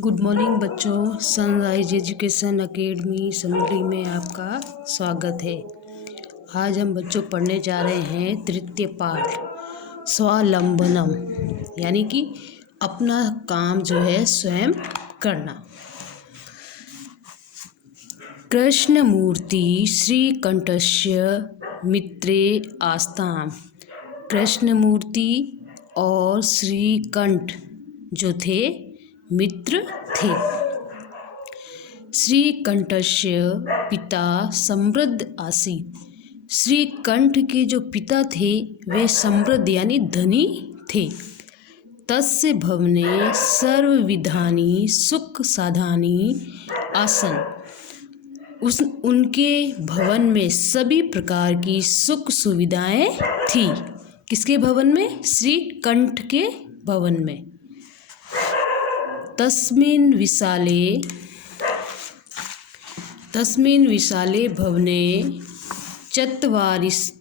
Good morning बच्चों। Sunrise education academy summary में आपका स्वागत है। आज हम बच्चों पढ़ने जा रहे हैं तृतीय पाठ स्वावलंबनम, यानी कि अपना काम जो है स्वयं करना। कृष्णमूर्ति श्रीकंठस्य मित्रे आस्ताम। कृष्णमूर्ति और श्रीकंठ जो थे मित्र थे। श्रीकंठस्य पिता समृद्ध आसीत्। श्रीकंठ के जो पिता थे वे समृद्ध यानी धनी थे। तस्य भवने सर्वविधानि सुख साधनानि आसन्। उनके भवन में सभी प्रकार की सुख सुविधाएं थी। किसके भवन में? श्रीकंठ के भवन में। तस्मिन् विशाले भवने चत्वारिंशत्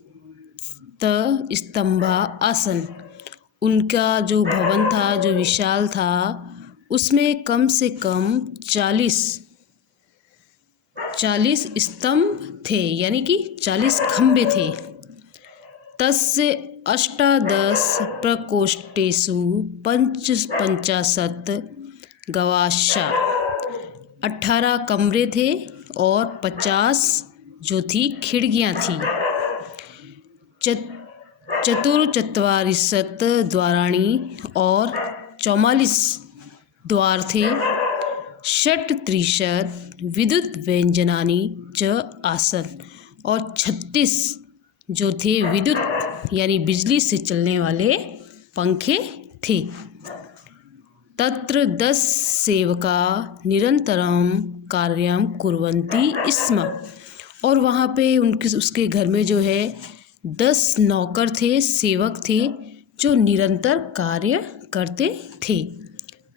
स्तंभा आसन्। उनका जो भवन था, जो विशाल था, उसमें कम से कम 40 स्तंभ थे, यानी कि 40 खंबे थे। तस्य 18 प्रकोष्ठेषु 55 गवाक्षा। 18 कमरे थे और 50 जो थी खिड़कियाँ थी। चतुर्चत्वारिंशत् द्वाराणि और 44 द्वार थे। 36 विद्युत व्यंजनानि च आसन् और 36 जो थे विद्युत यानी बिजली से चलने वाले पंखे थे। तत्र 10 सेवका निरंतरम कार्यं कुर्वन्ति स्म। और वहाँ पे उसके घर में जो है 10 नौकर थे, सेवक थे, जो निरंतर कार्य करते थे।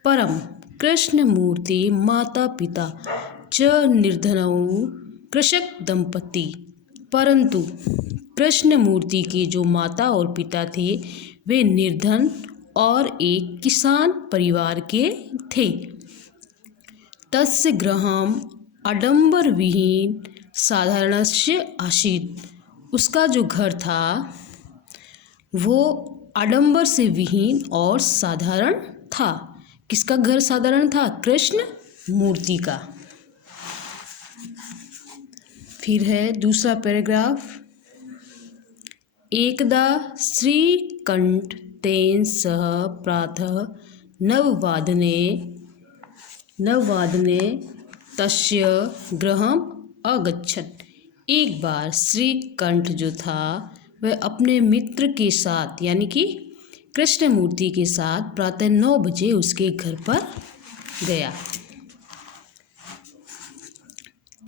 परम कृष्णमूर्ति माता पिता च निर्धनौ कृषक दंपति। परंतु कृष्णमूर्ति के जो माता और पिता थे वे निर्धन और एक किसान परिवार के थे। तस्य गृहम् आडंबर विहीन साधारणस्य आसीत्। उसका जो घर था वो आडंबर से विहीन और साधारण था। किसका घर साधारण था? कृष्ण मूर्ति का। फिर है दूसरा पैराग्राफ। एकदा श्रीकंठ तेन सह प्रातः नववादने तस्य गृहम् अगच्छत्। एक बार श्रीकंठ जो था वह अपने मित्र के साथ यानी कि कृष्णमूर्ति के साथ प्रातः 9 बजे उसके घर पर गया।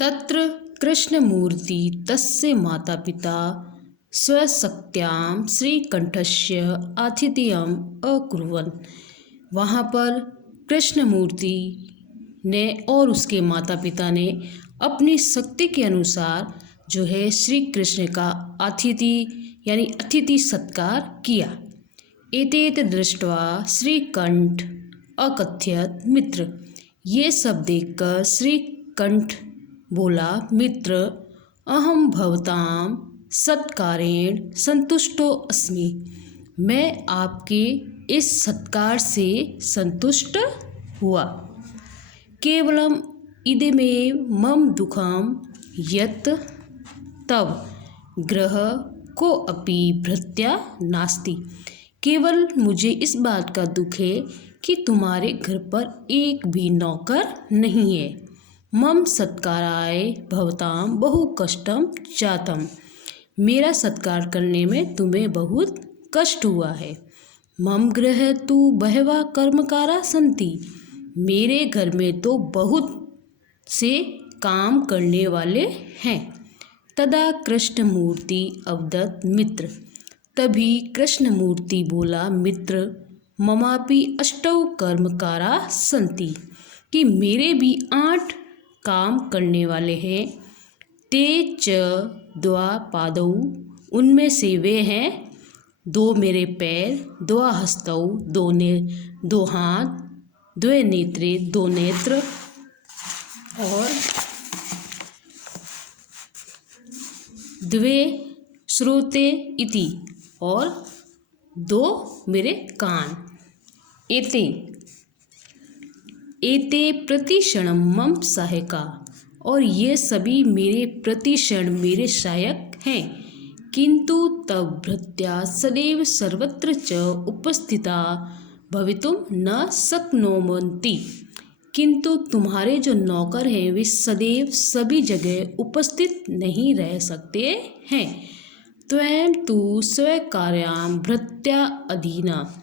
तत्र कृष्णमूर्ति तस्य माता पिता स्वशक्त्यां श्रीकंठस्य आतिथ्यम् अकुर्वन्। वहाँ पर कृष्णमूर्ति ने और उसके माता पिता ने अपनी शक्ति के अनुसार जो है श्री कृष्ण का अतिथि सत्कार किया। एतेत दृष्ट्वा श्रीकंठ अकथयत् मित्र। ये सब देखकर श्रीकंठ बोला, मित्र अहम भवतां सत्कारेण संतुष्टो अस्मि। मैं आपके इस सत्कार से संतुष्ट हुआ। केवलम इदमेव मम दुखम यत् तव गृह को अपि भृत्या नास्ति। केवल मुझे इस बात का दुख है कि तुम्हारे घर पर एक भी नौकर नहीं है। मम सत्काराय भवतां बहु कष्टम जातम। मेरा सत्कार करने में तुम्हें बहुत कष्ट हुआ है। मम गृहे तु बहवः कर्मकारा सन्ति। मेरे घर में तो बहुत से काम करने वाले हैं। तदा कृष्णमूर्ति अवदत् मित्र। तभी कृष्णमूर्ति बोला, मित्र ममापि 8 कर्मकारा सन्ति, कि मेरे भी 8 काम करने वाले हैं। ते च 2 पादौ। उनमें से वे हैं 2 मेरे पैर, 2 हस्तौ, 2 हाथ, द्वे नेत्रे दो नेत्र, और द्वे श्रोते इति और दो मेरे कान। एते एते प्रतिक्षणं मम सहायका, और ये सभी मेरे प्रतिक्षण मेरे सहायक हैं। किंतु तव भृत्या सदैव सर्वत्र च उपस्थिता भवितुं न शक्नुवन्ति, किंतु तुम्हारे जो नौकर हैं वे सदैव सभी जगह उपस्थित नहीं रह सकते हैं। त्वं तु स्वकार्यां भृत्या अधीना,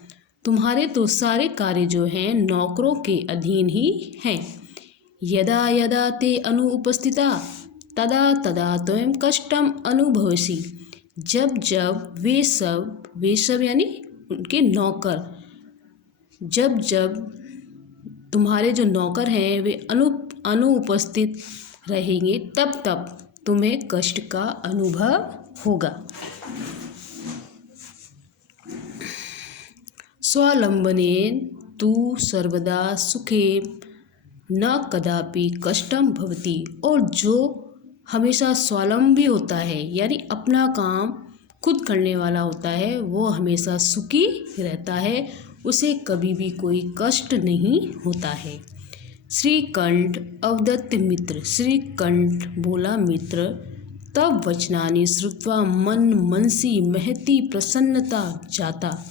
तुम्हारे तो सारे कार्य जो हैं नौकरों के अधीन ही हैं। यदा यदा ते अनुपस्थिता तदा तदा त्वं कष्टम अनुभवसि, जब जब वे सब यानी उनके नौकर, जब जब तुम्हारे जो नौकर हैं वे अनुपस्थित रहेंगे तब तब तुम्हें कष्ट का अनुभव होगा। स्वावलंबनेन तु सर्वदा सुखे न कदापि कष्टम भवति, और जो हमेशा स्वावलंबी होता है यानी अपना काम खुद करने वाला होता है वो हमेशा सुखी रहता है, उसे कभी भी कोई कष्ट नहीं होता है। श्रीकंठ अवदत्त मित्र, श्रीकंठ बोला मित्र, तब वचनानि श्रुत्वा मन मनसी महती प्रसन्नता जाता,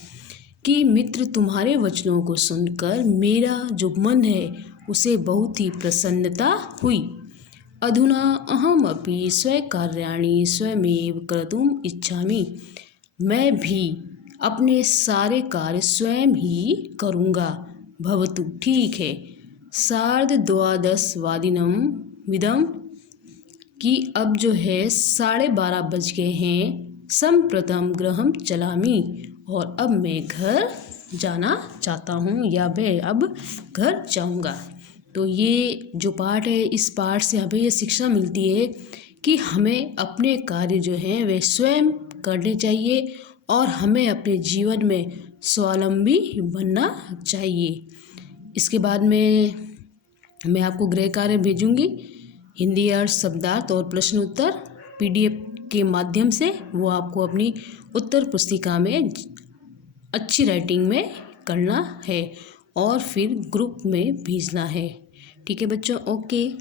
कि मित्र तुम्हारे वचनों को सुनकर मेरा जो मन है उसे बहुत ही प्रसन्नता हुई। अधुना अहमपि स्वकार्याणि स्वयमेव कर्तुम् इच्छामि, मैं भी अपने सारे कार्य स्वयं ही करूँगा। भवतु, ठीक है। सार्धद्वादशवादनम विदम, कि अब जो है 12:30 बज गए हैं। संप्रतम गृहं चलामि, और अब मैं घर जाना चाहता हूँ या मैं अब घर जाऊँगा। तो ये जो पाठ है इस पाठ से हमें ये शिक्षा मिलती है कि हमें अपने कार्य जो हैं वे स्वयं करने चाहिए और हमें अपने जीवन में स्वावलंबी बनना चाहिए। इसके बाद में मैं आपको गृह कार्य भेजूँगी, हिंदी अर्थ शब्दार्थ और प्रश्न उत्तर PDF के माध्यम से, वो आपको अपनी उत्तर पुस्तिका में अच्छी राइटिंग में करना है और फिर ग्रुप में भेजना है। ठीक है बच्चों, ओके।